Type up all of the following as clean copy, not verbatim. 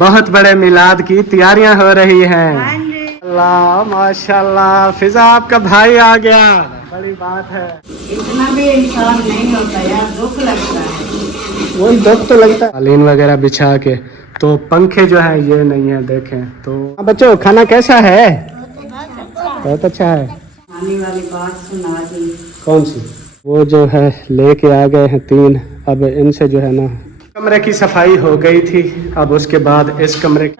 बहुत बड़े मिलाद की तैयारियां हो रही हैं। अल्लाह माशाल्लाह, फिजा आपका भाई आ गया, बड़ी बात है। इतना भी इंसान नहीं होता यार, दुख लगता है। वही दुख तो लगता है। कालीन वगैरह बिछा के, तो पंखे जो है ये नहीं है, देखें तो। बच्चों खाना कैसा है? बहुत अच्छा है। आने वाली बात सुना दी। कौन सी? वो जो है लेके आ गए हैं 3, अब इनसे जो है ना कमरे की सफाई हो गई थी, अब उसके बाद इस कमरे की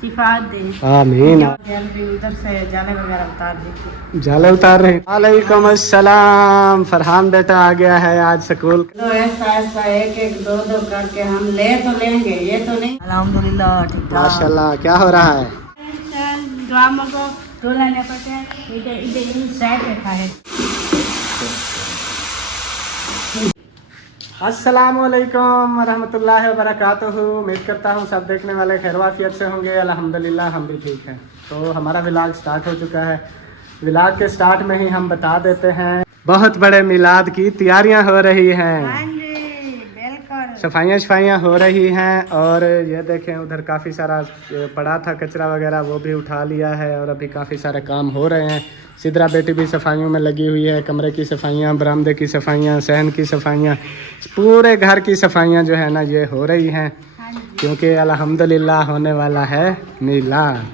सिफात दें। आमीन। उधर से जाले वगैरह उतार दीजिए। जाले उतार रहे हैं। वालेकुम अस्सलाम। फरहान बेटा आ गया है आज स्कूल। तो ऐसा ऐसा एक एक दो दो करके हम ले तो लेंगे, ये तो नहीं। अल्हम्दुलिल्लाह ठीक ठाक। माशाल्लाह। क्या हो रहा है? दुआ मगो डोला ने पटे इधर इधर इस साइड पे खाए। अस्सलामुअलैकुम रहमतुल्लाहि व बरकातुहू। उम्मीद करता हूँ सब देखने वाले खैरवाफियत से होंगे। अल्हम्दुलिल्लाह हम भी ठीक हैं। तो हमारा व्लॉग स्टार्ट हो चुका है। व्लॉग के स्टार्ट में ही हम बता देते हैं, बहुत बड़े मिलाद की तैयारियां हो रही हैं। सफाइयाँ शफाइयाँ हो रही हैं। और ये देखें उधर काफ़ी सारा पड़ा था कचरा वगैरह, वो भी उठा लिया है। और अभी काफ़ी सारे काम हो रहे हैं। सिद्रा बेटी भी सफाइयों में लगी हुई है। कमरे की सफाइयाँ, बरामदे की सफाइयाँ, सहन की सफाइयाँ, पूरे घर की सफाइयाँ जो है ना ये हो रही हैं, क्योंकि अल्हम्दुलिल्लाह होने वाला है मिलाद।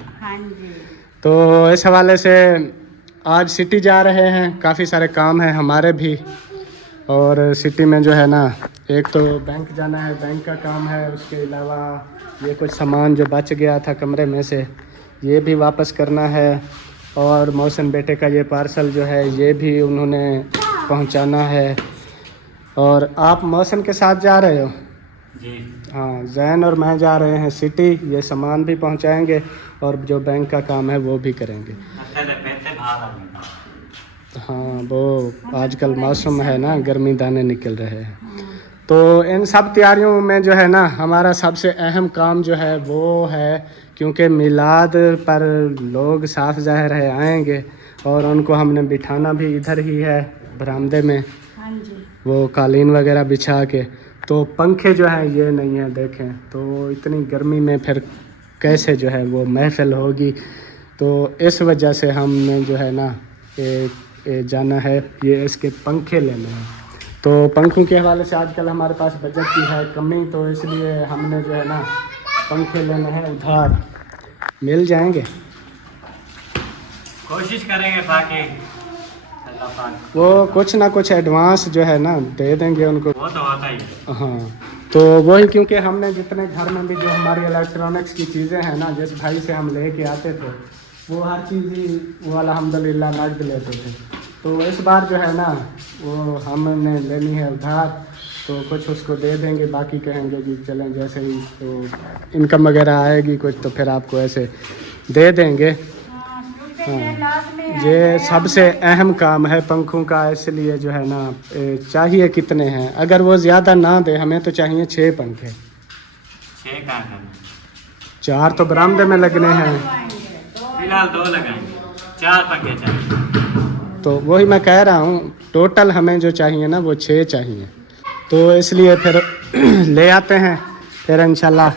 तो इस हवाले से आज सिटी जा रहे हैं। काफ़ी सारे काम हैं हमारे भी। और सिटी में जो है ना, एक तो बैंक जाना है, बैंक का काम है। उसके अलावा ये कुछ सामान जो बच गया था कमरे में से, ये भी वापस करना है। और मौसम बेटे का ये पार्सल जो है ये भी उन्होंने पहुंचाना है। और आप मौसम के साथ जा रहे हो? जी हाँ, जैन और मैं जा रहे हैं सिटी। ये सामान भी पहुंचाएंगे और जो बैंक का काम है वो भी करेंगे। हाँ, वो आजकल मौसम है ना, गर्मी दाने निकल रहे हैं। तो इन सब तैयारियों में जो है ना हमारा सबसे अहम काम जो है वो है, क्योंकि मिलाद पर लोग साफ ज़ाहिर है आएंगे और उनको हमने बिठाना भी इधर ही है बरामदे में, वो कालीन वगैरह बिछा के। तो पंखे जो हैं ये नहीं है, देखें तो इतनी गर्मी में फिर कैसे जो है वो महफिल होगी। तो इस वजह से हमने जो है ना जाना है, ये इसके पंखे लेने हैं। तो पंखों के हवाले से आजकल हमारे पास बजट की है कमी, तो इसलिए हमने जो है ना पंखे लेने हैं उधार। मिल जाएंगे, कोशिश करेंगे, बाकी वो कुछ ना कुछ एडवांस जो है ना दे देंगे उनको, वो तो होता ही है। हाँ, तो वही, क्योंकि हमने जितने घर में भी जो हमारी इलेक्ट्रॉनिक्स की चीज़ें हैं ना, जिस भाई से हम लेके आते थे वो हर चीज़ ही वो अल्हम्दुलिल्लाह नकद लेते थे। तो इस बार जो है ना वो हमने लेनी है उधार, तो कुछ उसको दे देंगे, बाकी कहेंगे कि चलें जैसे ही तो इनकम वगैरह आएगी कुछ तो फिर आपको ऐसे दे देंगे। हाँ, ये सबसे अहम काम है पंखों का, इसलिए जो है ना चाहिए कितने हैं, अगर वो ज़्यादा ना दे हमें तो चाहिए 6 पंखे। 6 कहाँ करना, 4 तो बरामदे में लगने हैं, फिलहाल 2 लगाएंगे, 4 पंखे चाहिए। तो वही मैं कह रहा हूँ, टोटल हमें जो चाहिए ना वो 6 चाहिए। तो इसलिए फिर ले आते हैं। फिर इंशाल्लाह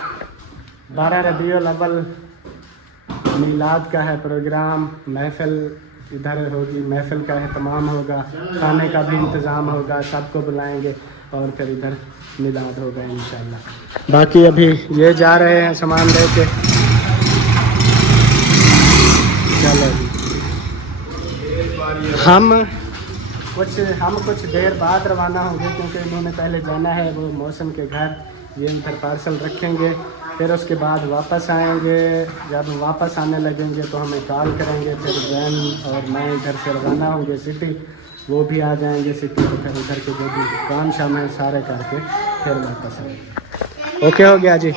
12 रबीउल अव्वल मिलाद का है प्रोग्राम, महफिल इधर होगी, महफिल का एहतमाम होगा, खाने का भी इंतज़ाम होगा, सबको बुलाएंगे और फिर इधर मिलाद होगा इंशाल्लाह। बाकी अभी ये जा रहे हैं सामान लेके। चलो हम कुछ देर बाद रवाना होंगे, क्योंकि इन्होंने पहले जाना है वो मौसम के घर। ये इधर पार्सल रखेंगे, फिर उसके बाद वापस आएंगे। जब वापस आने लगेंगे तो हमें कॉल करेंगे, फिर जैन और मैं इधर से रवाना होंगे सिटी, वो भी आ जाएंगे सिटी, और फिर उधर के जो भी काम शाम है सारे करके फिर वापस आएंगे। ओके हो गया जी?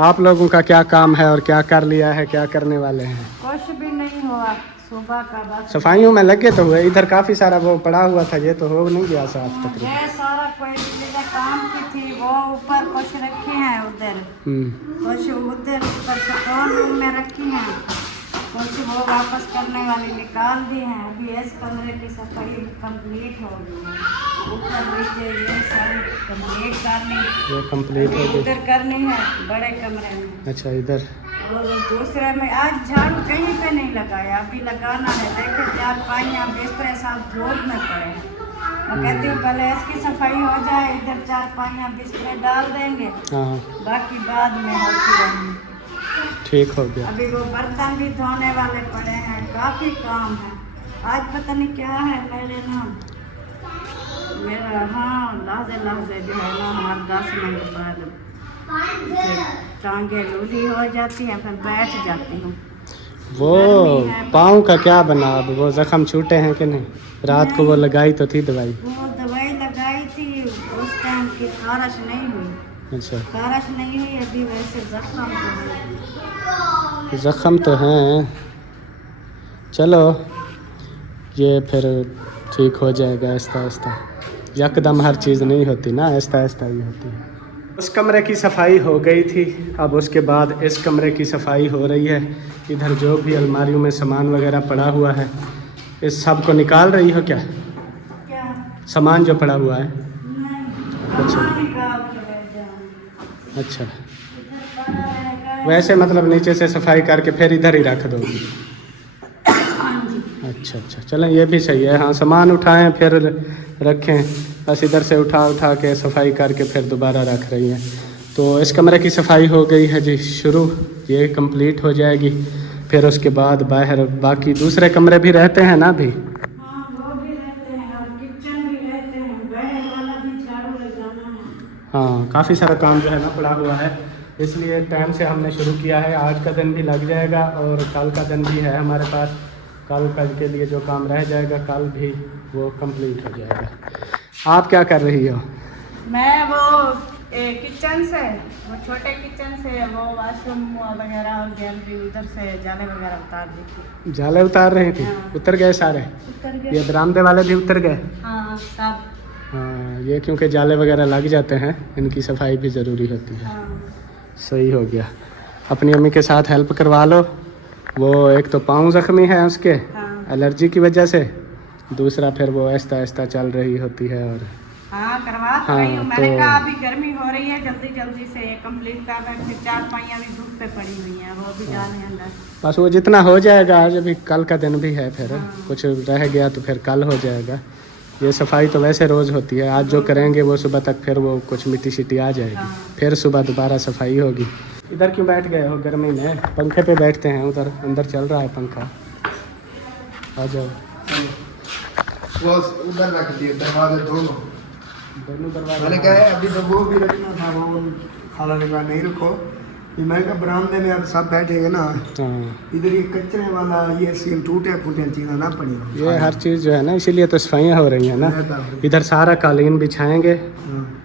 आप लोगों का क्या काम है और क्या कर लिया है, क्या करने वाले हैं? कुछ भी नहीं हुआ, सुबह का बस सफाइयों में लगे तो हुए। इधर काफ़ी सारा वो पड़ा हुआ था, ये तो हो नहीं गया साफ तकरीबन। ये सारा कोई चीज़ें काम की थी, वो ऊपर कुछ रखी हैं, उधर कुछ उधर ऊपर से रूम में रखी हैं। कुछ वो वापस करने वाली निकाल दी हैं। अभी इस कमरे की सफाई कंप्लीट हो गई है। ऊपर नीचे ये सब कंप्लीट करनी, ये कंप्लीट हो गई। इधर करनी है बड़े कमरे में। अच्छा, इधर और दूसरे में आज झाड़ू कहीं पे नहीं लगाया, अभी लगाना है। देखे 4 पाइयाँ बिस्तर सब धूप में पड़े हैं। मैं कहती हूँ पहले इसकी सफाई हो जाए, इधर 4 पाइयाँ बिस्तर डाल देंगे, हाँ बाकी बाद में होती रहेंगी। ठीक हो गया। अभी वो बर्तन भी धोने वाले पड़े हैं, काफ़ी काम है। आज पता नहीं क्या है मेरा हाँ लहजे जो है ना, हमारे 10 मिनट बाद टांगे लूली हो जाती है, फिर बैठ जाती हूँ। वो पाँव का क्या बना अब? वो जख्म छूटे हैं कि नहीं? रात को वो लगाई तो थी दवाई? वो दवाई लगाई थी, उस टाइम की खारिश नहीं हुई। अच्छा, खारिश नहीं हुई अभी, वैसे जख्म तो है। जख्म तो हैं। चलो ये फिर ठीक हो जाएगा आहिस्ता आहिस्ता। यकदम हर चीज़ नहीं होती ना, आहिस्ता आहिस्ता ही होती है। उस कमरे की सफाई हो गई थी, अब उसके बाद इस कमरे की सफाई हो रही है। इधर जो भी अलमारियों में सामान वगैरह पड़ा हुआ है, इस सब को निकाल रही हो क्या? क्या? सामान जो पड़ा हुआ है। नहीं, अच्छा। निकाल के ले जाऊँ। अच्छा, इधर पड़ा रहेगा। वैसे मतलब नीचे से सफाई करके फिर इधर ही रख दोगी? हाँ जी। अच्छा अच्छा, चलें ये भी सही है। हाँ, सामान उठाएं फिर रखें, बस इधर से उठा के सफाई करके फिर दोबारा रख रही हैं। तो इस कमरे की सफाई हो गई है जी शुरू, ये कंप्लीट हो जाएगी। फिर उसके बाद बाहर बाकी दूसरे कमरे भी रहते हैं ना अभी? हाँ, वो भी रहते हैं और किचन भी रहते हैं, बाहर वाला भी झाड़ू लगाना है। हाँ, काफ़ी सारा काम जो है ना पड़ा हुआ है, इसलिए टाइम से हमने शुरू किया है। आज का दिन भी लग जाएगा और कल का दिन भी है हमारे पास। कल के लिए जो काम रह जाएगा कल भी वो कंप्लीट हो जाएगा। आप क्या कर रही हो? मैं वो किचन से, वो छोटे किचन से वो वॉशरूम वगैरह और गैलरी उधर से जाले वगैरह उतार दी थी। जाले उतार रही थी? हाँ। उतर गए सारे? उतर ये गए। बरामदे वाले भी उतर गए? हाँ सब। हाँ, ये क्योंकि जाले वगैरह लग जाते हैं, इनकी सफाई भी ज़रूरी होती है। हाँ। सही हो गया। अपनी अम्मी के साथ हेल्प करवा लो। वो एक तो पाँव ज़ख्मी है उसके, हाँ। एलर्जी की वजह से, दूसरा फिर वो आहिस्ता आहिस्ता चल रही होती है। और हाँ करवा हाँ, रही हूँ। मैंने तो- कहा अभी गर्मी हो रही है, जल्दी जल्दी से ये कंप्लीट कर रहे हैं। फिर 4 पाइयाँ भी धूप पे पड़ी हुई हैं, वो भी डालें अंदर। बस वो जितना हो जाएगा आज, अभी कल का दिन भी है, फिर हाँ। कुछ रह गया तो फिर कल हो जाएगा। ये सफाई तो वैसे रोज़ होती है, आज जो करेंगे वो सुबह तक फिर वो कुछ मिट्टी शिट्टी आ जाएगी, हाँ। फिर सुबह दोबारा सफाई होगी। इधर क्यों बैठ गए हो गर्मी में? पंखे पे बैठते हैं, उधर अंदर चल रहा है पंखा। आ जाओ। वो उधर रख दिए दरवाजे दोनों दरवाजे। मैंने कहा है अभी तो वो भी रखना था, वो खाला ने कहा नहीं रखो। ये मैं कहा बरामदे में अब सब बैठेंगे ना, हाँ, इधर ये कचरे वाला ये सील टूटे फूटे चीज़ें ना पड़ी हो। ये हर चीज़ जो है ना, इसीलिए तो सफाइयाँ हो रही हैं ना। इधर सारा कालीन बिछाएंगे,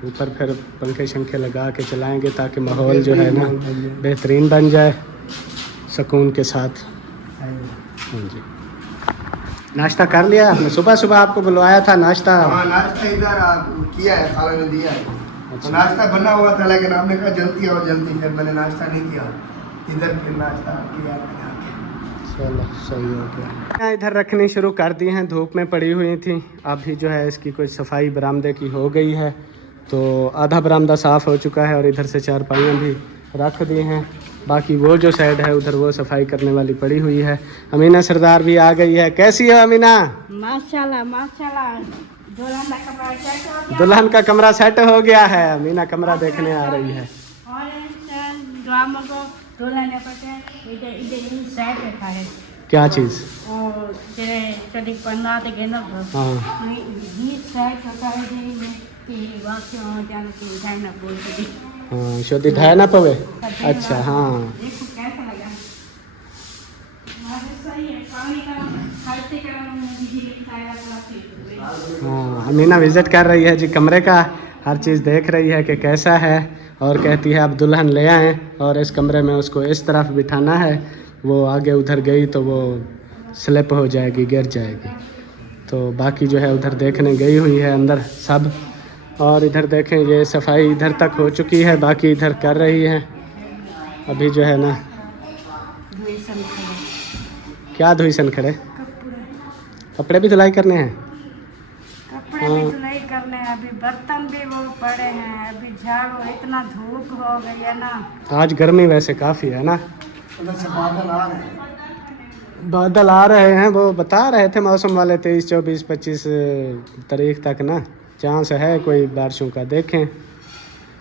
ऊपर फिर पंखे शंखे लगा के चलाएंगे ताकि माहौल जो है ना बेहतरीन बन जाए सुकून के साथ। हाँ जी। नाश्ता कर लिया आपने? सुबह सुबह आपको बुलवाया था नाश्ता। हाँ, नाश्ता इधर किया है, खाला ने दिया है। तो नाश्ता बना हुआ था, लेकिन आपने कहा जल्दी आओ जल्दी, फिर मैंने नाश्ता नहीं किया, इधर फिर नाश्ता किया मैंने आके। चलो सही हो गया। इधर रखनी शुरू कर दी हैं, धूप में पड़ी हुई थी। अभी जो है इसकी कुछ सफाई बरामदे की हो गई है, तो आधा बरामदा साफ़ हो चुका है और इधर से 4 पाइयाँ भी रख दी हैं। बाकी वो जो साइड है उधर वो सफाई करने वाली पड़ी हुई है। अमीना सरदार भी आ गई है। कैसी हो अमीना? माशाल्लाह माशाल्लाह। दुल्हन का कमरा सेट हो गया। दुल्हन का कमरा सेट हो गया है, अमीना कमरा देखने आ रही है। और ड्रामा को दुल्हन ने पटे इधर इधर इन सेट रखा है। क्या चीज़? और तेरे चली पन्ना ते गेंदा हाँ, ये सेट होता है जे कि वाक्य हो जाने की उठाना बोल के। हाँ, शोधी ढाई ना पवे। अच्छा, हाँ देखो कैसा लगा। सही है, पानी का खर्चे का बिजली खाया काफी। हाँ, अमीना विज़िट कर रही है जी कमरे का, हर चीज़ देख रही है कि कैसा है, और कहती है अब दुल्हन ले आएँ और इस कमरे में उसको इस तरफ बिठाना है। वो आगे उधर गई तो वो स्लिप हो जाएगी, गिर जाएगी। तो बाकी जो है उधर देखने गई हुई है अंदर सब। और इधर देखें, ये सफाई इधर तक हो चुकी है, बाकी इधर कर रही है अभी जो है ना। क्या धोई सन खड़े? कपड़े कपड़े भी धुलाई करने हैं? कपड़े भी धुलाई करने हैं, अभी बर्तन भी वो पड़े हैं, अभी झाड़ू, इतना धूप हो गई है ना। आज गर्मी वैसे काफ़ी है ना। उधर से बादल आ रहे हैं। बादल आ रहे हैं, वो बता रहे थे मौसम वाले 23, 24, 25 तारीख तक ना चांस है कोई बारिशों का। देखें,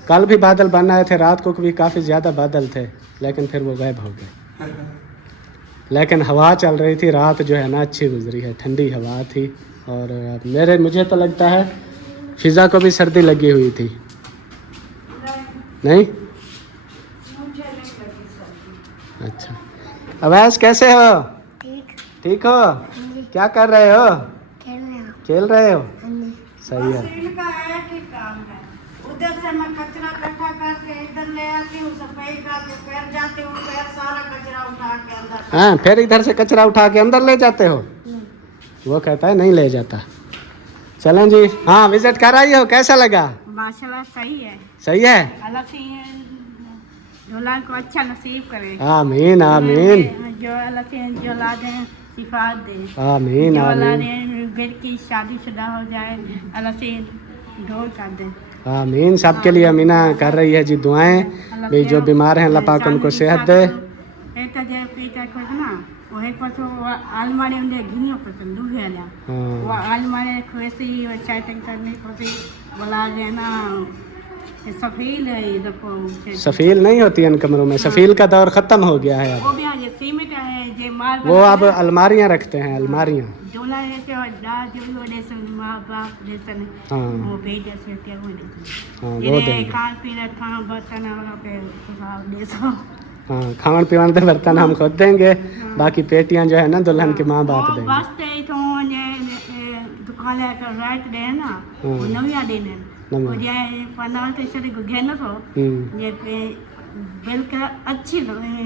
कल भी बादल बन आए थे, रात को भी काफ़ी ज़्यादा बादल थे, लेकिन फिर वो गायब हो गए। लेकिन हवा चल रही थी, रात जो है ना अच्छी गुजरी है, ठंडी हवा थी। और मुझे तो लगता है फिज़ा को भी सर्दी लगी हुई थी, नहीं? मुझे नहीं लगी सर्दी। अच्छा, अवैस कैसे हो? ठीक। ठीक हो? हाँ जी। क्या कर रहे हो? खेल रहे हो? खेल रहे हो? हाँ जी। सही है। बस इनका एक ही काम है, उधर से मैं कचरा इकट्ठा करके इधर ले आती हूँ, सफाई करके फिर जाती हूँ, फिर सारा कचरा उठा के अंदर। हाँ, फिर इधर से कचरा उठा के अंदर ले जाते हो? वो कहता है नहीं ले जाता। चलें जी, हाँ विजिट कर आई हो, कैसा लगा? माशाल्लाह सही है। सही है? अल्लाह से जोला को अच्छा नसीब करे। आमीन आमीन जो अल्लाह से जो औलादें सिफात दे, आमीन जो आमीन औलादें बेट की शादीशुदा हो जाए, अल्लाह से ढोल कर दे। आमीन। सबके लिए अमीना कर रही है जी दुआएं, भी जो बीमार हैं अल्लाह पाक उनको सेहत दे। तो जो पीटा को ना वही पर तो आलमारी में घिनियो पर तो लूहे ना वो हाँ, आलमारी खुशी और चाइटिंग करने को भी बोला जाए ना सफील है, ये देखो सफील नहीं होती इन कमरों में, सफील का दौर ख़त्म हो गया है वो अब। भी आज सीमेंट है जे माल वो अब अलमारियाँ रखते हैं, अलमारियाँ। जोला जैसे और दा जो जैसे माँ बाप जैसे हाँ वो बेटे से क्या वो जैसे हाँ, वो ये देंगे। खान पीना खाना बर्तन वाला पे देसो। हाँ, खावन पीवन के बर्तन हम खुद देंगे, बाकी पेटियाँ जो है ना दुल्हन के माँ बाप वो देंगे। बस ते तो ये दुकान का राइट दे ना वो नविया देने नविया। वो जे पंद्रह ते से घेन तो ये पे बिल्कुल अच्छी लगे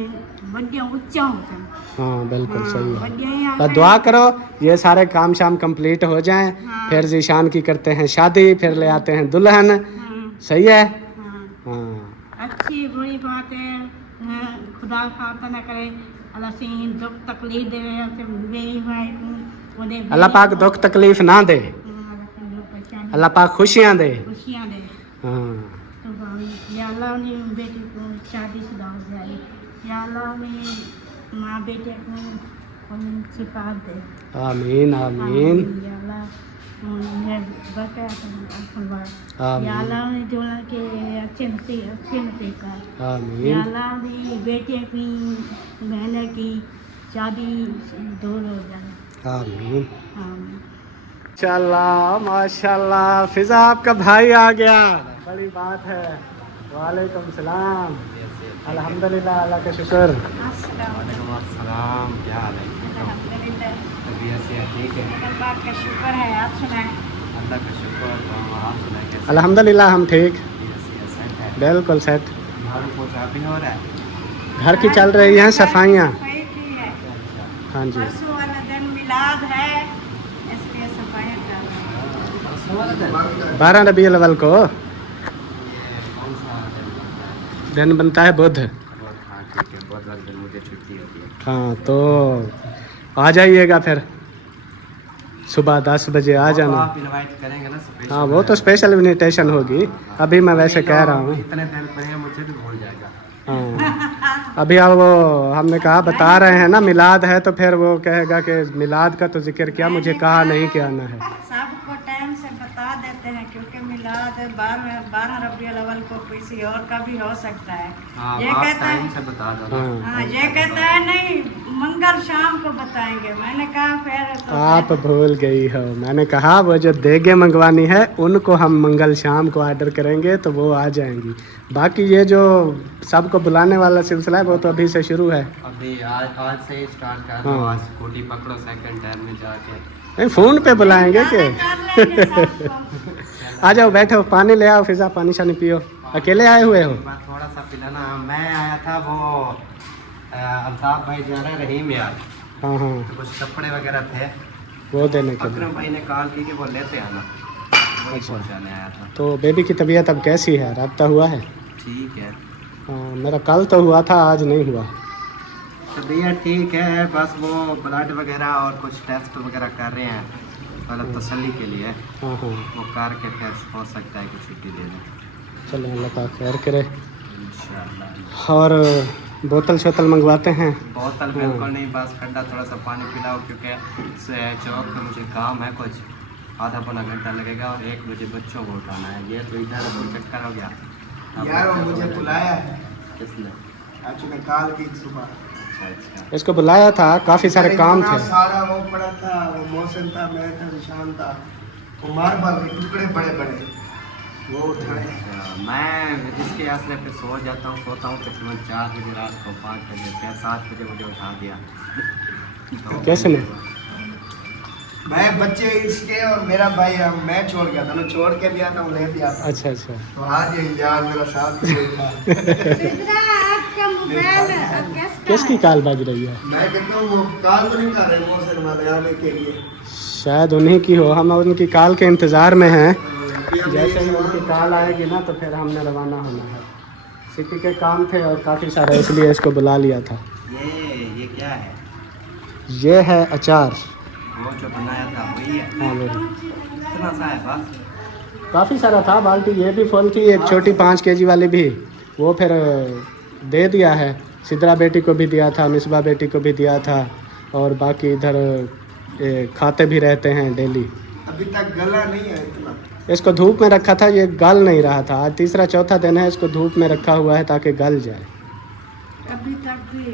बढ़िया ऊंचा होता है। हाँ बिल्कुल सही है। बढ़िया बस दुआ करो ये सारे काम शाम कंप्लीट हो जाएं, हाँ। फिर जीशान की करते हैं शादी, फिर ले आते हैं दुल्हन। सही है? हाँ अच्छी बुरी बात है, खुदा खाता ना करे, अल्लाह से दुख तकलीफ दे मेरी भाई उन्हें अल्लाह पाक दुख तकलीफ ना दे, अल्लाह पाक खुशियाँ दे। खुशियाँ दे। हाँ तो या अल्लाह ने बेटे को शादीशुदा हो जाए, या अल्लाह ने माँ बेटे को सिफात दे। आमीन आमीन या अल्लाह उन्हें बरकत फरमाए। या आमीन अल्लाह ने जो के अच्छे नसीब का। या आमीन अल्लाह ने बेटे की बहन की शादी दूर हो जाए। आमीन। आमीन। माशाल्लाह माशाल्लाह, फिजा आपका भाई आ गया, बड़ी बात है। वालेकुम सलाम। अल्हम्दुलिल्लाह, अल्लाह का शुक्र। अस्सलाम सलाम, क्या हाल है? अल्हम्दुलिल्लाह, तबीयत से ठीक है? अल्लाह पाक का शुक्र है। आप सुनाएं। अल्लाह का शुक्र। आप सुनाए कैसे? अल्हम्दुलिल्लाह हम ठीक, तबीयत से सेट है? बिल्कुल सेट। झाड़ू पोछा भी हो रहा है? घर की चल रही हैं सफाइयाँ। सफाई की है। हाँ जी, परसों वाला दिन मिलाद है, इसलिए सफाई कर रहे हैं। 12 रबीउल अव्वल को कौन सा दिन? दिन बनता है बुध। हाँ ठीक है, बहुत वाले दिन मुझे छुट्टी होती है। हाँ तो आ जाइएगा फिर सुबह 10 बजे आ वो तो जाना। आप इनवाइट करेंगे ना स्पेशल? हाँ वो तो स्पेशल इन्विटेशन होगी, अभी मैं वैसे कह रहा हूँ। इतने दिन पड़े मुझे भी भूल जाएगा। हाँ अभी अब वो हमने कहा बता रहे हैं ना मिलाद है, तो फिर वो कहेगा कि मिलाद का तो जिक्र किया, मुझे कहा नहीं कि आना है। सबको टाइम से बता देते हैं क्योंकि मिलाद 12 रबीउल अव्वल को किसी और का भी हो सकता है। हाँ, ये आप कहता टाइम है से बता दो ना। हाँ हाँ, ये कहता है नहीं मंगल शाम को बताएंगे। मैंने कहा फिर तो आप भूल गई हो, मैंने कहा वो जो देगे मंगवानी है उनको हम मंगल शाम को ऑर्डर करेंगे तो वो आ जाएंगी। बाकी ये जो सबको बुलाने वाला सिलसिला है वो तो अभी से शुरू है। अभी आज से ही स्टार्ट कर दो। हाँ। आज स्कूटी पकड़ो, सेकंड टाइम में जाके नहीं फ़ोन पे बुलाएंगे कि कर लेंगे सबको। आ जाओ बैठो, पानी ले आओ, फिजा पानी शानी पियो। अकेले आए हुए हो? मैं थोड़ा सा पिलाना। मैं आया था वो अल्ताफ भाई जा रहे रहीम यार, हाँ हाँ तो कुछ कपड़े वगैरह थे, वो देने के लिए। अकरम भाई ने कॉल की कि वो लेते आना, वही पहुँचाने आया था। तो बेबी की तबीयत अब कैसी है? रब्ता हुआ है? ठीक है। हाँ, मेरा कल तो हुआ था, आज नहीं हुआ। तबीयत ठीक है, बस वो ब्लड वगैरह और कुछ टेस्ट वगैरह कर रहे हैं, मतलब तसल्ली के लिए। हाँ हाँ, वो करके फिर हो सकता है कि छुट्टी दे दें चलो अल्लाह पाक खैर करे। इंशाल्लाह। और बोतल शोतल मंगवाते हैं? बोतल बिल्कुल नहीं, बस ठंडा थोड़ा सा पानी पिलाओ, क्योंकि चौक पे मुझे काम है कुछ, आधा पौना घंटा लगेगा और 1 बजे बच्चों को उठाना है। ये तो इधर कोई चक्कर हो गया। अब यार वो बच्चों को मुझे उठाना। बुलाया है किसने? आज मैं काल की सुबह। अच्छा। इसको बुलाया था, काफ़ी सारे अरे काम इतना थे। सारा वो पड़ा था, वो मौसम था, मैं था, निशान था, वो मार्बल के टुकड़े बड़े बड़े वो उठाए। अच्छा, मैं इसके आसरे पे सो जाता हूँ, सोता हूँ तकरीबन 4 बजे रात को, 5 बजे, फिर 7 बजे मुझे उठा दिया। तो कैसे में? मैं बच्चे इसके और मेरा भाई मैं छोड़ गया था, मैं छोड़ के भी आता हूँ, ले भी आता हूँ। अच्छा अच्छा, तो आज ये इंतजार मेरा साथ में था। सिद्रा, आपका मोबाइल किसका किसकी है? काल बज रही है? मैं कहता हूँ वो काल तो नहीं कर रहे मौसम वाले आने के लिए। शायद उन्हीं की हो, हम उनकी काल के इंतज़ार में हैं। जैसे जैसे ही उनकी काल आएगी ना तो फिर हमने रवाना होना है। सिटी के काम थे और काफ़ी सारा, इसलिए इसको बुला लिया था। ये क्या है? ये है अचार। वो जो बनाया था वही है? हाँ वो कितना सा है बस? काफ़ी सारा था, बाल्टी ये भी फुल थी, एक छोटी 5 केजी वाली भी, वो फिर दे दिया है। सिद्रा बेटी को भी दिया था, मिसबा बेटी को भी दिया था, और बाकी इधर खाते भी रहते हैं डेली। अभी तक गला नहीं है इतना। इसको धूप में रखा था, ये गल नहीं रहा था। आज तीसरा चौथा दिन है, इसको धूप में रखा हुआ है ताकि गल जाए। अभी तक भी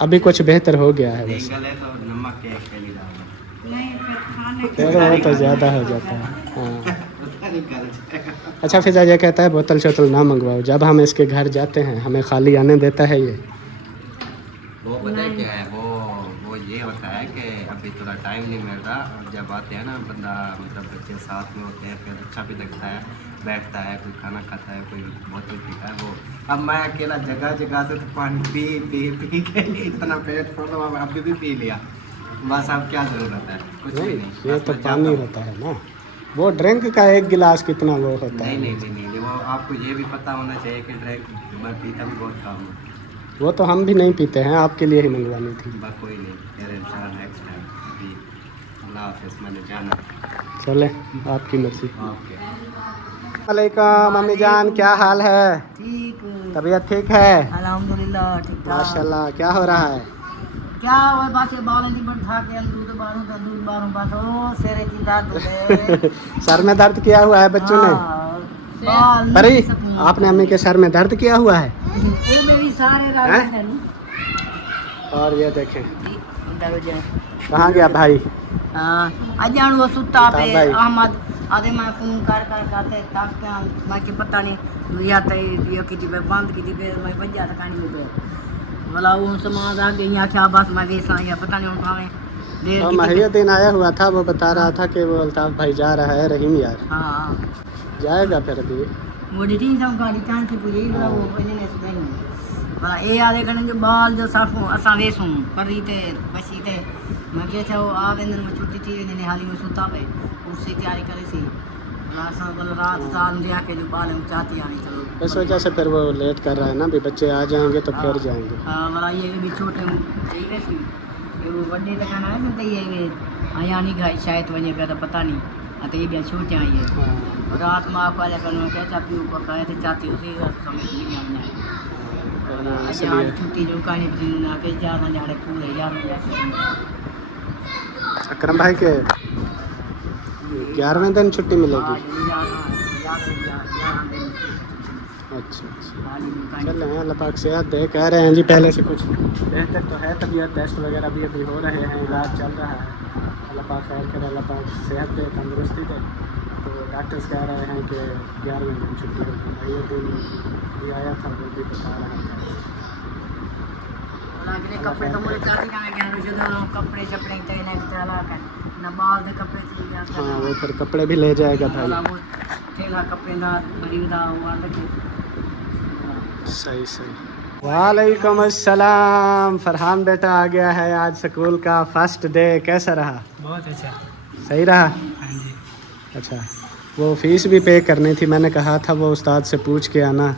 अभी कुछ बेहतर हो गया है नहीं बस। गले तो नमक के अकेली डालना। नहीं, फिर खाने के फिर वो तो ज़्यादा हो जाता है। हाँ पता नहीं गल जाएगा। अच्छा, फिजा ये कहता है बोतल शोतल ना मंगवाओ। जब हम इसके घर जाते हैं हमें खाली आने देता है ये। वो पता है क्या है, वो ये होता है कि अभी थोड़ा टाइम नहीं मिल रहा, और जब आते हैं ना बंदा, मतलब बच्चे साथ में होते हैं, फिर अच्छा भी लगता है, बैठता है, कोई खाना खाता है, कोई बोतल पीता है। वो अब मैं अकेला जगह जगह से तो पानी पी पी पी के इतना पेट फुल हुआ, मैं अभी भी पी लिया। बस अब क्या ज़रूरत है, कुछ भी नहीं, नहीं। ये बस तो मैं पानी जाता हूँ। होता है ना। वो ड्रिंक का 1 गिलास कितना वो होता नहीं है। नहीं नहीं नहीं, वो आपको ये भी पता होना चाहिए कि ड्रिंक मैं पीता भी बहुत कम हूँ। वो तो हम भी नहीं पीते हैं, आपके लिए ही मंगवानी थी। बस कोई नहीं, फिर इंशाल्लाह नेक्स्ट टाइम। अभी अल्लाह हाफिज़, मैंने जाना। चले, आपकी मर्जी। ओके। वालेकुम अम्मी जान, क्या हाल है? ठीक, तबीयत ठीक है? अल्हम्दुलिल्लाह ठीक ठाक। माशाल्लाह। क्या हो रहा है? क्या हुआ, बस ये बालों की बढ़ा के दूध बारूं का दूध बारूं, बस ओ सेरे की दर्द है। सर में दर्द किया हुआ है बच्चों ने? बाल अरे नहीं सकूं। आपने अम्मी के सर में दर्द किया हुआ है? ये मेरी सारे रात हैं? है नी। और ये देखें, उधर हो जाए। कहाँ गया भाई? हाँ, अजान वो सुता पे सुता भाई। अहमद आधे मैं फोन कर करते तक क्या मैं कि पता नहीं दुनिया ते ये की पे बंद की पे मैं बजा था कहानी पे भला वो समाज आ गई आख्या बस मैं वैसा या पता नहीं उठावे देर और की महियुद्दीन आया हुआ था, वो बता रहा था कि वो अल्ताफ भाई जा रहा है रहीम यार। हाँ जाएगा फिर अभी। मोड़ी तीन सौ का रिटर्न से पूरी भला वो पहले ने सुन भला ए आधे कने जो बाल जो साफो असा वेसू करी ते बसी ते मैं के छो आ वेंदन में छुट्टी थी ने हाली में सुता पे उससे तैयारी करे सी रात बोल रात तान दिया के जो बाल हम चाहती आनी चलो इस वजह से फिर वो लेट कर रहा है ना, अभी बच्चे आ जाएंगे तो फिर जाएंगे। हाँ भला ये भी छोटे ठीक है सी ये वो बड़े तक ना है तो ये आया नहीं गई शायद वजह पे तो पता नहीं अते ये भी छोटे आई है हाँ। रात में आप वाले कनो क्या चाहती ऊपर कहे थे चाहती उसी समय नहीं आना है इसलिए आज छुट्टी जो कहानी भी ना के जाना जाड़े पूरे यार में जाके अकरम भाई के 11वें दिन छुट्टी मिलेगी। अच्छा अच्छा, चल रहे हैं, अल्लाह पाक सेहत दे। कह रहे हैं जी पहले से कुछ बेहतर तो है तबीयत, टेस्ट वगैरह भी अभी हो रहे हैं, इलाज चल रहा है। अल्लाह पाक खैर करे, अल्लाह पाक सेहत दे, तंदुरुस्ती दे। तो डॉक्टर्स कह रहे हैं कि 11वें दिन छुट्टी होगी। ये दिन भी आया था, वो भी बता रहा था। कपड़े तो मुझे चाहती क्या कपड़े चपड़े तेने चला कर न बाल दे कपड़े थी गया हाँ, वो फिर कपड़े भी ले जाएगा भाई। थेला कपड़े ना बड़ी दा हुआ रखे सही सही। वालेकुम अस्सलाम। फरहान बेटा आ गया है, आज स्कूल का फर्स्ट डे कैसा रहा? बहुत अच्छा। सही रहा? हाँ जी। अच्छा, वो फीस भी पे करनी थी, मैंने कहा था वो उस्ताद से पूछ के आना।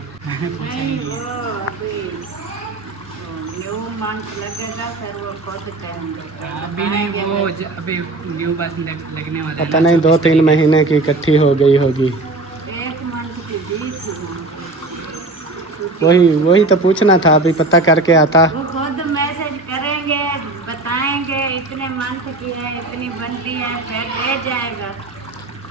मंथ लगेगा, फिर वो खुद कहेंगे। अभी नहीं, वो अभी न्यू बस लगने वाला है पता ना, नहीं 2-3 24 महीने की इकट्ठी हो गई होगी। 1 मंथ की दी थी उनको। वही तो पूछना था, अभी पता करके आता। वो खुद मैसेज करेंगे, बताएंगे इतने मंथ की है, इतनी बनती है, फिर ले जाएगा।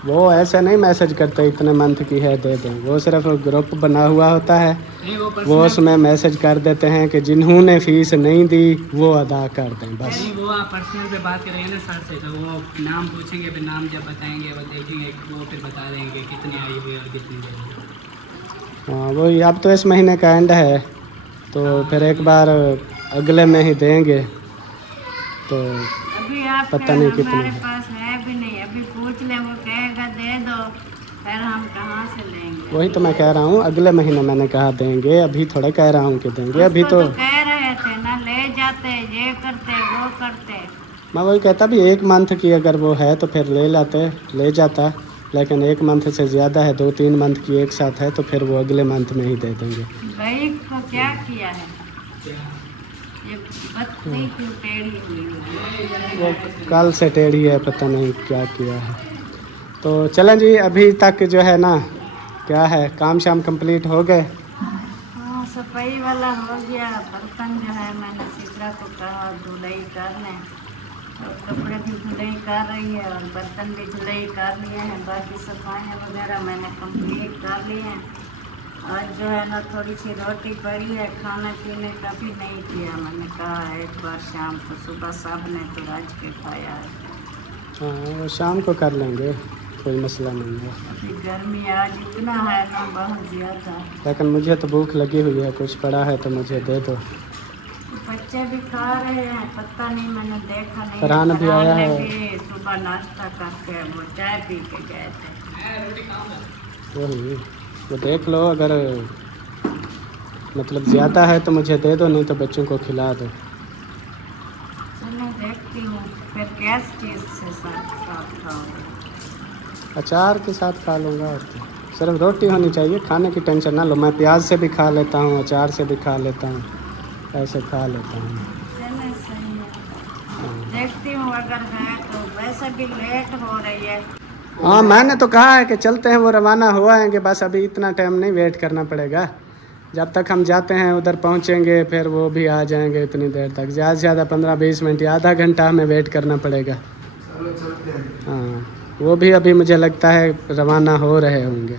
वो ऐसे नहीं मैसेज करते इतने मंथ की है दे दें, वो सिर्फ ग्रुप बना हुआ होता है, नहीं वो वो पर्सनल, उसमें मैसेज कर देते हैं कि जिन्होंने फीस नहीं दी वो अदा कर दें बस। नहीं वो आप पर्सनल पे बात करेंगे ना सर से, तो वो नाम पूछेंगे, फिर नाम जब बताएंगे वो देखेंगे, वो फिर बता देंगे कितनी आई हुई और कितनी देंगे। हाँ वही, अब तो इस महीने का एंड है तो फिर एक बार अगले में ही देंगे, तो अभी आप पता नहीं कितनी हमारे है। पास है भी नहीं, अभी पूछ ले, वो कहेगा दे दो, फिर हम कहाँ से लेंगे। वही तो मैं कह रहा हूँ, अगले महीने मैंने कहा देंगे, अभी थोड़ा कह रहा हूँ कि देंगे। अभी उसको तो कह रहे थे ना, ले जाते, ये करते, वो करते। मैं वही कहता भी 1 मंथ की अगर वो है तो फिर ले जाता, लेकिन 1 मंथ से ज़्यादा है, 2-3 मंथ की एक साथ है तो फिर वो अगले मंथ में ही दे देंगे। भाई को क्या किया है, ये बत्ती क्यों टेढ़ी हुई है? वो कल से टेढ़ी है, पता नहीं क्या किया है। तो चलें जी, अभी तक जो है ना क्या है, काम शाम कंप्लीट हो गए। हाँ सफाई वाला हो गया, बर्तन जो है मैंने सिद्रा को कहा धुलाई करने, और कपड़े भी धुलाई कर रही है और बर्तन भी धुलाई कर लिए हैं, बाकी सफाइयाँ वगैरह मैंने कंप्लीट कर ली हैं। आज जो है ना थोड़ी सी रोटी पड़ी है, खाने पीने का भी नहीं किया, मैंने कहा एक बार शाम को, सुबह सब ने तो रज के खाया है। हाँ वो शाम को कर लेंगे, कोई मसला नहीं है। अभी गर्मी आज इतना है ना, बहुत ज़्यादा। लेकिन मुझे तो भूख लगी हुई है, कुछ पड़ा है तो मुझे दे दो। बच्चे भी खा रहे हैं, पता नहीं, मैंने देखा नहीं। फरहान भी आया ने है। भी सुबह नाश्ता करके वो चाय पी के गए थे। वही वो देख लो, अगर मतलब ज़्यादा है तो मुझे दे दो, नहीं तो बच्चों को खिला दो। चलो देखती हूँ, फिर किस चीज़ से साथ खाओगे? अचार के साथ खा लूँगा और क्या। सिर्फ रोटी होनी चाहिए, खाने की टेंशन ना लो। मैं प्याज से भी खा लेता हूँ, अचार से भी खा लेता हूँ, ऐसे खा लेता हूँ। चलो सही है, देखती हूँ अगर है तो। वैसे भी लेट हो रही है। हाँ मैंने तो कहा है कि चलते हैं, वो रवाना हो आएंगे, बस अभी इतना टाइम नहीं वेट करना पड़ेगा। जब तक हम जाते हैं उधर पहुँचेंगे, फिर वो भी आ जाएंगे। इतनी देर तक ज़्यादा से ज़्यादा 15-20 मिनट या आधा घंटा हमें वेट करना पड़ेगा। चलो चलते हैं। हाँ वो भी अभी मुझे लगता है रवाना हो रहे होंगे।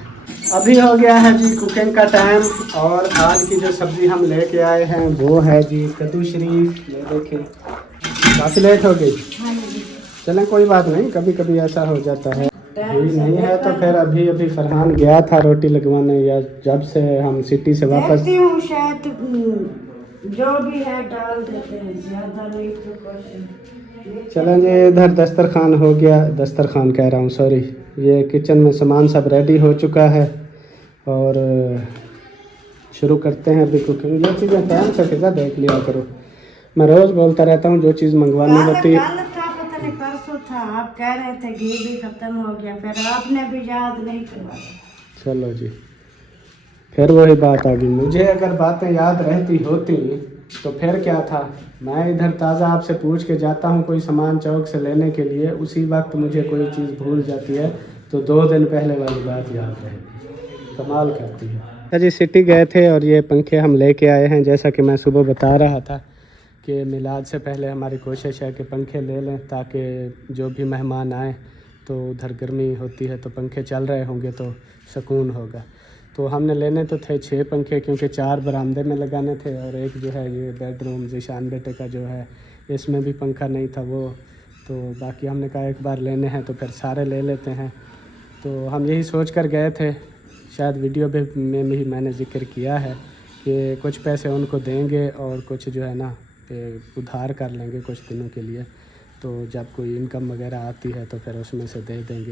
अभी हो गया है जी कुकिंग का टाइम, और आज की जो सब्ज़ी हम लेके आए हैं वो है जी कद्दू शरीफ। ये देखें काफ़ी लेट हो गई। चलें कोई बात नहीं, कभी कभी ऐसा हो जाता है। भी नहीं है तो फिर अभी फरहान गया था रोटी लगवाने, या जब से हम सिटी से वापस। देखती हूँ शायद जो भी है डाल देते हैं, ज़्यादा नहीं तो कुछ। चलें जी, इधर दस्तरखान हो गया, दस्तरखान कह रहा हूँ सॉरी, ये किचन में सामान सब रेडी हो चुका है और शुरू करते हैं अभी कुकिंग। ये चीज़ें टाइम से फिजा देख लिया करो, मैं रोज़ बोलता रहता हूँ जो चीज़ मंगवानी होती है। कल था, पता नहीं परसों था, आप कह रहे थे घी भी खत्म हो गया, फिर आपने भी याद नहीं करवाया। चलो जी, फिर वही बात आ गई। मुझे अगर बातें याद रहती होती तो फिर क्या था, मैं इधर ताज़ा आपसे पूछ के जाता हूँ कोई सामान चौक से लेने के लिए, उसी वक्त मुझे कोई चीज़ भूल जाती है तो 2 दिन पहले वाली बात याद रहेगी। कमाल करती है। जी सिटी गए थे और ये पंखे हम लेके आए हैं। जैसा कि मैं सुबह बता रहा था कि मिलाद से पहले हमारी कोशिश है कि पंखे ले लें, ताकि जो भी मेहमान आए तो उधर गर्मी होती है तो पंखे चल रहे होंगे तो सुकून होगा। तो हमने लेने तो थे 6 पंखे, क्योंकि 4 बरामदे में लगाने थे और एक जो है ये बेडरूम ज़ीशान बेटे का जो है इसमें भी पंखा नहीं था वो, तो बाकी हमने कहा एक बार लेने हैं तो फिर सारे ले लेते हैं। तो हम यही सोच कर गए थे, शायद वीडियो में भी मैंने जिक्र किया है कि कुछ पैसे उनको देंगे और कुछ जो है ना उधार कर लेंगे कुछ दिनों के लिए, तो जब कोई इनकम वगैरह आती है तो फिर उसमें से दे देंगे।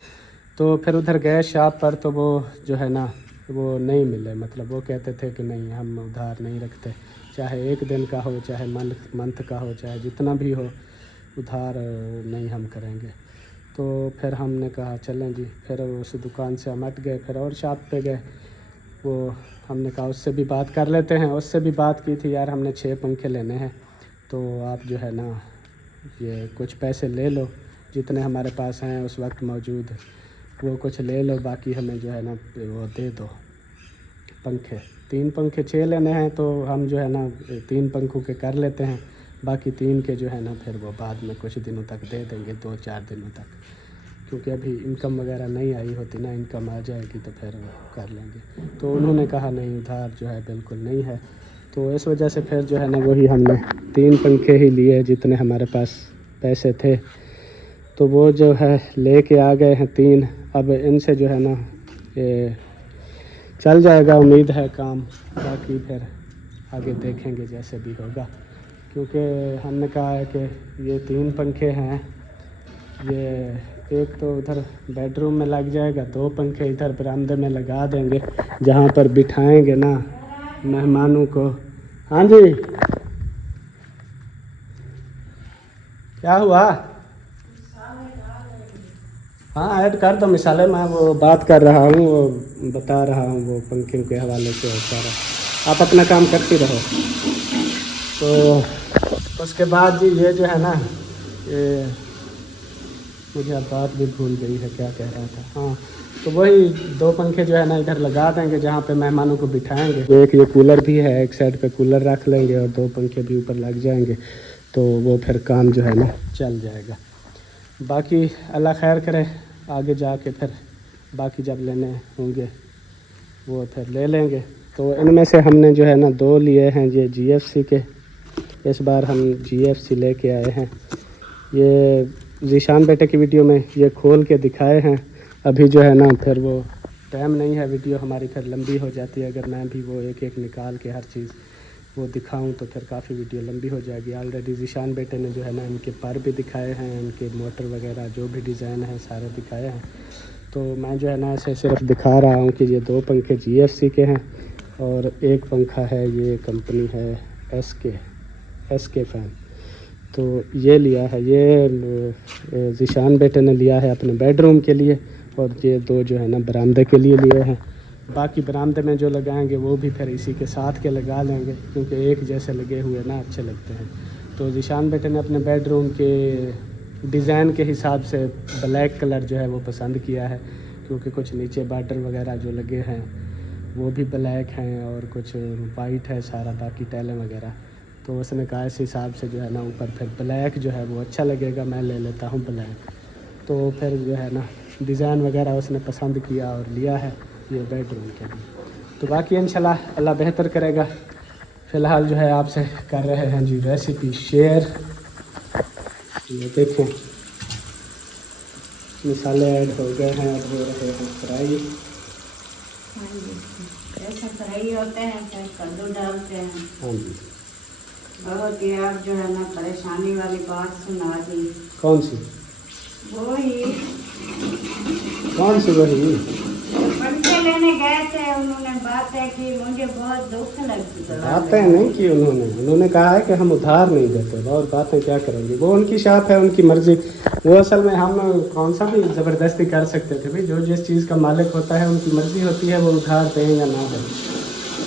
तो फिर उधर गए शॉप पर, तो वो जो है ना वो नहीं मिले, मतलब वो कहते थे कि नहीं हम उधार नहीं रखते, चाहे 1 दिन का हो, चाहे मंथ का हो, चाहे जितना भी हो, उधार नहीं हम करेंगे। तो फिर हमने कहा चलें जी, फिर उस दुकान से हम हट गए, फिर और शॉप पे गए। वो हमने कहा उससे भी बात कर लेते हैं। उससे भी बात की थी, यार हमने 6 पंखे लेने हैं तो आप जो है ना ये कुछ पैसे ले लो, जितने हमारे पास हैं उस वक्त मौजूद, वो कुछ ले लो, बाकी हमें जो है ना वो दे दो पंखे। 3 पंखे 6 लेने हैं तो हम जो है ना 3 पंखों के कर लेते हैं, बाकी 3 के जो है ना फिर वो बाद में कुछ दिनों तक दे देंगे, 2-4 दिनों तक, क्योंकि अभी इनकम वगैरह नहीं आई होती ना, इनकम आ जाएगी तो फिर कर लेंगे। तो उन्होंने कहा नहीं, उधार जो है बिल्कुल नहीं है। तो इस वजह से फिर जो है ना वही हमने 3 पंखे ही लिए जितने हमारे पास पैसे थे, तो वो जो है लेके आ गए हैं 3। अब इनसे जो है ना ये चल जाएगा, उम्मीद है काम, बाकी फिर आगे देखेंगे जैसे भी होगा, क्योंकि हमने कहा है कि ये 3 पंखे हैं, ये एक तो उधर बेडरूम में लग जाएगा, 2 पंखे इधर बरामदे में लगा देंगे जहाँ पर बिठाएंगे ना मेहमानों को। हाँ जी, क्या हुआ? हाँ ऐड कर दो मिसाले, मैं वो बात कर रहा हूँ, वो बता रहा हूँ वो पंखे के हवाले से सारा, आप अपना काम करती रहो। तो उसके बाद जी ये जो है ना ये मुझे अब बात भी भूल गई है, क्या कह रहा था। हाँ, तो वही 2 पंखे जो है ना इधर लगा देंगे जहाँ पे मेहमानों को बिठाएंगे। एक ये कूलर भी है, एक साइड पे कूलर रख लेंगे और 2 पंखे भी ऊपर लग जाएंगे, तो वो फिर काम जो है ना चल जाएगा। बाकी अल्लाह खैर करे, आगे जाके फिर बाकी जब लेने होंगे वो फिर ले लेंगे। तो इनमें से हमने जो है ना 2 लिए हैं ये GFC के, इस बार हम GFC लेके आए हैं। ये ज़ीशान बेटे की वीडियो में ये खोल के दिखाए हैं, अभी जो है ना फिर वो टाइम नहीं है, वीडियो हमारी फिर लंबी हो जाती है, अगर मैं भी वो एक निकाल के हर चीज़ वो दिखाऊं तो फिर काफ़ी वीडियो लंबी हो जाएगी। ऑलरेडी ज़ीशान बेटे ने जो है ना इनके पर भी दिखाए हैं, इनके मोटर वगैरह जो भी डिज़ाइन है सारे दिखाए हैं। तो मैं जो है ना ऐसे सिर्फ दिखा रहा हूँ कि ये 2 पंखे GFC के हैं और एक पंखा है, ये कंपनी है SK फैन। तो ये लिया है, ये ज़ीशान बेटे ने लिया है अपने बेडरूम के लिए, और ये 2 जो है ना बरामदे के लिए लिए हैं। बाकी बरामदे में जो लगाएंगे वो भी फिर इसी के साथ के लगा लेंगे, क्योंकि एक जैसे लगे हुए ना अच्छे लगते हैं। तो ज़ीशान बेटे ने अपने बेडरूम के डिज़ाइन के हिसाब से ब्लैक कलर जो है वो पसंद किया है, क्योंकि कुछ नीचे बॉर्डर वगैरह जो लगे हैं वो भी ब्लैक हैं और कुछ वाइट है सारा, बाकी टाइलें वगैरह। तो उसने कहा इस हिसाब से जो है ना ऊपर फिर ब्लैक जो है वो अच्छा लगेगा, मैं ले लेता हूँ ब्लैक। तो फिर जो है ना डिज़ाइन वगैरह उसने पसंद किया और लिया है ये बेडरूम के लिए। तो बाकी इंशाल्लाह अल्लाह बेहतर करेगा। फ़िलहाल जो है आपसे कर रहे हैं जी रेसिपी शेयर। ये देखें मसाले ऐड हो गए हैं, अब हो रहे हैं फ्राई। हाँ जी, ऐसे फ्राई होते हैं, फिर कद्दू डालते हैं। हाँ जी, बहुत ही आप जो है ना परेशानी वाली बात सुना दी। कौन सी? वही कौन सी? वही पंखे लेने गए थे, उन्होंने बात है कि मुझे बहुत दुख लगती है। बातें नहीं की उन्होंने कहा है कि हम उधार नहीं देते, और बातें क्या करेंगे, वो उनकी शॉप है, उनकी मर्जी। वो असल में हम कौन सा भी ज़बरदस्ती कर सकते थे भाई, जो जिस चीज़ का मालिक होता है उनकी मर्जी होती है, वो उधार दें या ना दें।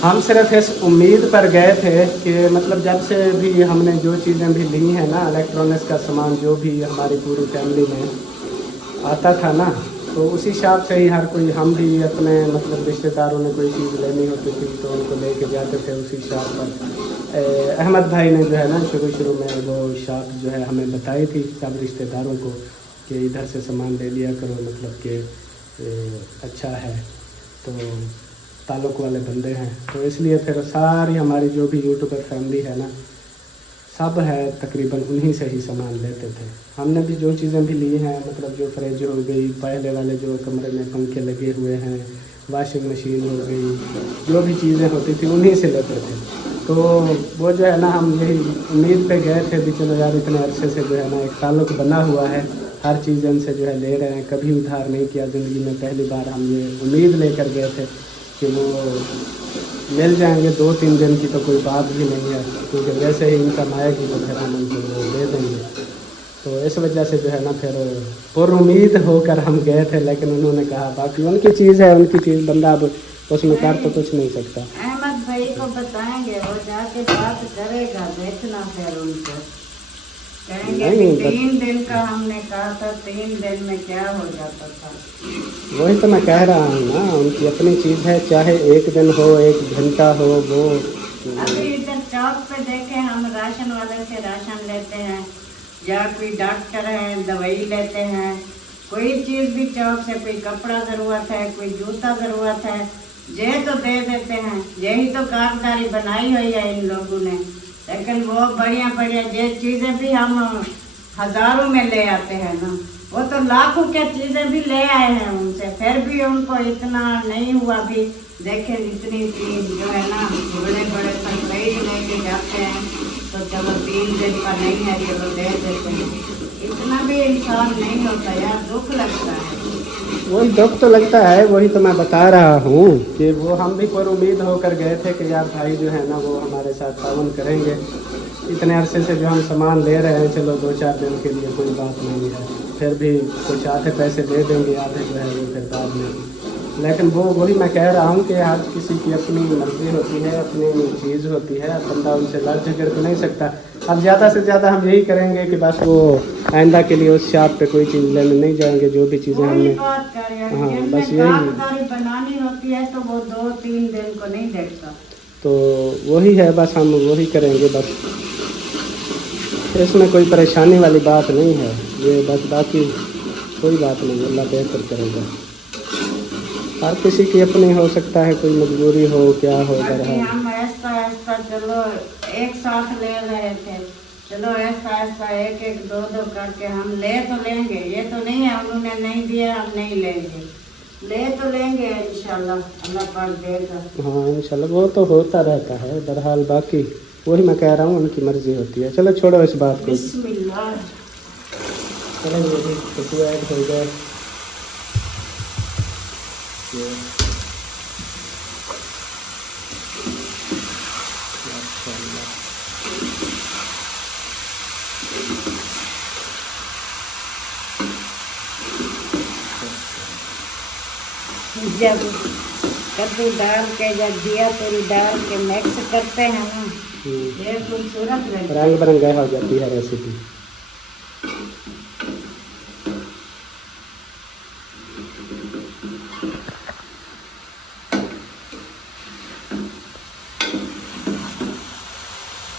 हम सिर्फ इस उम्मीद पर गए थे कि मतलब जब से भी हमने जो चीज़ें भी ली हैं ना, इलेक्ट्रॉनिक्स का सामान जो भी हमारी पूरी फैमिली में आता था ना, तो उसी शॉप से ही हर कोई, हम भी अपने मतलब रिश्तेदारों ने कोई चीज़ लेनी होती थी तो उनको लेके जाते थे उसी शॉप पर। अहमद भाई ने जो है ना शुरू में वो शॉप जो है हमें बताई थी सब रिश्तेदारों को कि इधर से सामान ले लिया करो, मतलब कि अच्छा है, तो ताल्लुक़ वाले बंदे हैं। तो इसलिए फिर सारी हमारी जो भी यूट्यूबर फैमिली है ना, सब है तकरीबन उन्हीं से ही सामान लेते थे। हमने भी जो चीज़ें भी ली हैं, मतलब जो फ्रिज हो गई, पहले वाले जो कमरे में पंखे लगे हुए हैं, वॉशिंग मशीन हो गई, जो भी चीज़ें होती थी उन्हीं से लेते थे। तो वो जो है ना हम यही उम्मीद पे गए थे भी चलो यार इतने अरसे से जो है ना एक ताल्लुक़ बना हुआ है, हर चीज़ इनसे जो है ले रहे हैं, कभी उधार नहीं किया ज़िंदगी में, पहली बार हम ये उम्मीद लेकर गए थे कि वो मिल जाएंगे 2-3 दिन की तो कोई बात भी नहीं है, क्योंकि वैसे ही इनकम आएगी तो फिर हम उनको वो दे देंगे। तो इस वजह से जो है ना फिर पुरुम्मीद होकर हम गए थे, लेकिन उन्होंने कहा बाकी उनकी चीज़ है, उनकी चीज़, बंदा अब उसमें कर तो कुछ नहीं सकता। अहमद भाई को उनको बताएंगे, वो जाके बात करेगा, देखना फिर उनको कहेंगे नहीं, कि 3 दिन का हमने कहा था, 3 दिन में क्या हो जाता था। वही तो मैं कह रहा हूँ ना, उनकी अपनी चीज़ है, चाहे 1 दिन हो 1 घंटा हो वो। अभी इधर चौक पे देखे हम राशन वाले से राशन लेते हैं, या कोई डॉक्टर है दवाई लेते हैं, कोई चीज़ भी चौक से, कोई कपड़ा ज़रूरत है, कोई जूता ज़रूरत है, ये तो दे देते हैं। यही तो कागदारी बनाई हुई है इन लोगों ने। लेकिन वो बढ़िया बढ़िया ये चीज़ें भी हम हज़ारों में ले आते हैं ना, वो तो लाखों की चीज़ें भी ले आए हैं उनसे, फिर भी उनको इतना नहीं हुआ। भी देखें इतनी चीज जो है ना, बड़े बड़े सरप्राइज लेके जाते हैं, तो चलो 3 दिन का नहीं है, चलो दे देते हैं। इतना भी इंसान नहीं होता यार, दुख लगता है। वही दुख तो लगता है, वही तो मैं बता रहा हूँ कि वो हम भी पर उम्मीद होकर गए थे कि यार भाई जो है ना वो हमारे साथ तावन करेंगे। इतने अरसे से जो हम सामान ले रहे हैं, चलो 2-4 दिन के लिए कोई बात नहीं है, फिर भी कुछ आधे पैसे दे देंगे, आधे जो है वो फिर बाद में। लेकिन वो वही मैं कह रहा हूँ कि हर किसी की अपनी मर्जी होती है, अपनी चीज़ होती है, अब बंदा उनसे लड़ झगड़ तो नहीं सकता। अब ज़्यादा से ज़्यादा हम यही करेंगे कि बस वो आइंदा के लिए उस शॉप पे कोई चीज़ लेने नहीं जाएंगे, जो भी चीज़ें हमने। हाँ बस यही बनानी होती है तो वो 2-3 दिन को नहीं देखता, तो वही है, बस हम वही करेंगे। बस इसमें कोई परेशानी वाली बात नहीं है ये, बस बाकी कोई बात नहीं, अल्लाह बेहतर करेगा। हर किसी की अपनी हो सकता है, कोई मजबूरी हो, क्या हो रहा। हम ऐसा ऐसा चलो एक साथ ले रहे थे, चलो ऐसा ऐसा 1-1, 2-2 करके हम ले तो लेंगे। ये तो नहीं है उन्होंने नहीं दिया हम नहीं लेंगे, ले तो लेंगे इंशाल्लाह, अल्लाह पाक देगा। हाँ इंशाल्लाह, वो तो होता रहता है बहरहाल। बाकी वही मैं कह रहा हूँ, उनकी मर्जी होती है। चलो छोड़ो इस बात को, बिस्मिल्लाह। चलो ये भी कद्दू ऐड हो गए। जब कद्दू डाल के या दिया तेल डाल के मिक्स करते हैं ना, ये खूबसूरत लगता है, रंग बिरंगा हो जाती है रेसिपी।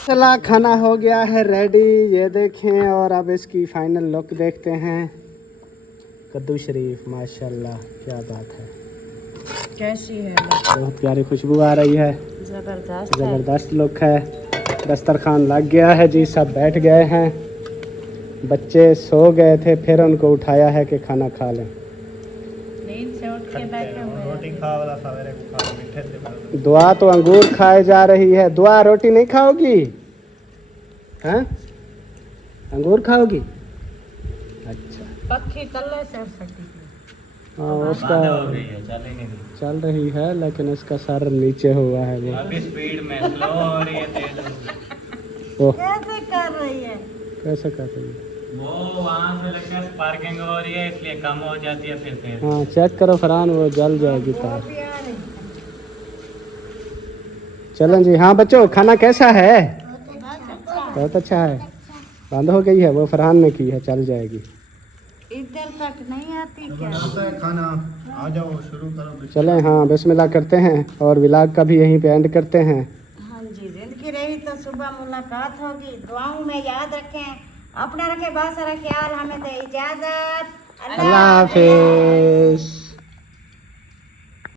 चला खाना हो गया है रेडी, ये देखें। और अब इसकी फाइनल लुक देखते हैं। कद्दू शरीफ माशाल्लाह, क्या बात है, कैसी है? बहुत प्यारी खुशबू आ रही है, जबरदस्त ज़बरदस्त लुक है। दस्तरखान लग गया है जी, सब बैठ गए हैं। बच्चे सो गए थे, फिर उनको उठाया है कि खाना खा लें। नींद से उठ के बैठे हुए दुआ तो अंगूर खाए जा रही है, दुआ रोटी नहीं खाओगी? हैं, अंगूर खाओगी? अच्छा, पक्की तल्ले से सटी। हाँ उसका चल रही है, लेकिन इसका सर नीचे हुआ है। वो अभी स्पीड में स्लो हो रही है, तेज हो रही है। ओह, कैसे कर रही है? कैसे कर रही है? वो वहाँ से लगता है स्पार्किंग हो रही है, इसलिए कम हो जाती है, फिर तेज। हाँ चेक करो फरहान, वो जल जाएगी कार। चलें जी। हाँ बच्चों, खाना कैसा है? बहुत अच्छा है। बंद हो गई है, वो फरहान ने की है, चल जाएगी। इधर तक नहीं आती क्या? खाना आ जाओ, शुरू करो। चलें, हाँ बिस्मिल्लाह करते हैं और व्लॉग का भी यहीं पे एंड करते हैं। हाँ जी, जिंदगी रही तो सुबह मुलाकात होगी। दुआओं में याद रखें, अपना रखें, बहुत सारा ख्याल। हमें दे इजाजत। अल्लाह हाफिज।